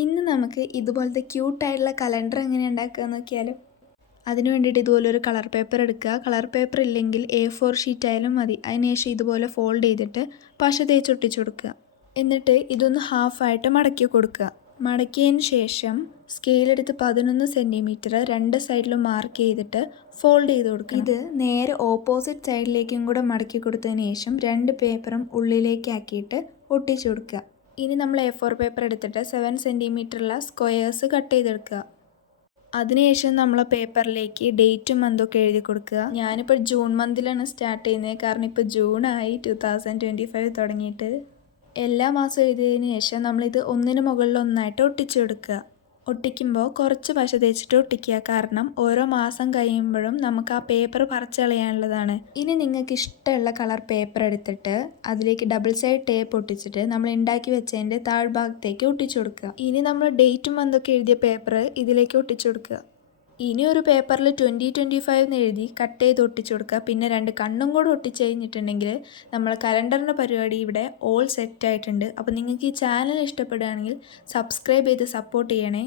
ഇന്ന് നമുക്ക് ഇതുപോലത്തെ ക്യൂട്ടായിട്ടുള്ള കലണ്ടർ എങ്ങനെ ഉണ്ടാക്കുക നോക്കിയാലോ. അതിന് വേണ്ടിയിട്ട് ഇതുപോലൊരു കളർ പേപ്പർ എടുക്കുക. കളർ പേപ്പർ ഇല്ലെങ്കിൽ A4 ഷീറ്റ് ആയാലും മതി. അതിനുശേഷം ഇതുപോലെ ഫോൾഡ് ചെയ്തിട്ട് പശ തേച്ച് ഒട്ടിച്ചു കൊടുക്കുക. എന്നിട്ട് ഇതൊന്ന് ഹാഫായിട്ട് മടക്കി കൊടുക്കുക. മടക്കിയതിന് ശേഷം സ്കെയിലെടുത്ത് 11 സെൻറ്റിമീറ്റർ രണ്ട് സൈഡിലും മാർക്ക് ചെയ്തിട്ട് ഫോൾഡ് ചെയ്ത് കൊടുക്കുക. ഇത് നേരെ ഓപ്പോസിറ്റ് സൈഡിലേക്കും കൂടെ മടക്കി കൊടുത്തതിന് ശേഷം രണ്ട് പേപ്പറും ഉള്ളിലേക്ക് ആക്കിയിട്ട് ഒട്ടിച്ചു കൊടുക്കുക. ഇനി നമ്മൾ A4 പേപ്പർ എടുത്തിട്ട് 7 സെൻറ്റിമീറ്ററുള്ള സ്ക്വയേഴ്സ് കട്ട് ചെയ്തെടുക്കുക. അതിനുശേഷം നമ്മൾ പേപ്പറിലേക്ക് ഡേറ്റും മന്തൊക്കെ എഴുതി കൊടുക്കുക. ഞാനിപ്പോൾ ജൂൺ മന്തിലാണ് സ്റ്റാർട്ട് ചെയ്യുന്നത്, കാരണം ഇപ്പോൾ ജൂണായി 2025 തുടങ്ങിയിട്ട്. എല്ലാ മാസവും എഴുതിയതിന് ശേഷം നമ്മളിത് ഒന്നിന് മുകളിൽ ഒന്നായിട്ട് ഒട്ടിച്ചു കൊടുക്കുക. ഒട്ടിക്കുമ്പോൾ കുറച്ച് പശ തേച്ചിട്ട് ഒട്ടിക്കുക, കാരണം ഓരോ മാസം കഴിയുമ്പോഴും നമുക്ക് ആ പേപ്പർ പറിച്ച് കളയാനുള്ളതാണ്. ഇനി നിങ്ങൾക്ക് ഇഷ്ടമുള്ള കളർ പേപ്പർ എടുത്തിട്ട് അതിലേക്ക് ഡബിൾ സൈഡ് ടേപ്പ് ഒട്ടിച്ചിട്ട് നമ്മൾ ഉണ്ടാക്കി വെച്ചതിൻ്റെ താഴ്ഭാഗത്തേക്ക് ഒട്ടിച്ചു കൊടുക്കുക. ഇനി നമ്മൾ ഡേറ്റും മന്തൊക്കെ എഴുതിയ പേപ്പർ ഇതിലേക്ക് ഒട്ടിച്ചു കൊടുക്കുക. ഇനി ഒരു പേപ്പറിൽ 2025 എന്ന് എഴുതി കട്ട് ചെയ്ത് ഒട്ടിച്ചു കൊടുക്കുക. പിന്നെ രണ്ട് കണ്ണും കൂടെ ഒട്ടിച്ച് കഴിഞ്ഞിട്ടുണ്ടെങ്കിൽ നമ്മൾ കലണ്ടറിൻ്റെ പരിപാടി ഇവിടെ ഓൾ സെറ്റ് ആയിട്ടുണ്ട്. അപ്പോൾ നിങ്ങൾക്ക് ഈ ചാനൽ ഇഷ്ടപ്പെടുകയാണെങ്കിൽ സബ്സ്ക്രൈബ് ചെയ്ത് സപ്പോർട്ട് ചെയ്യണേ.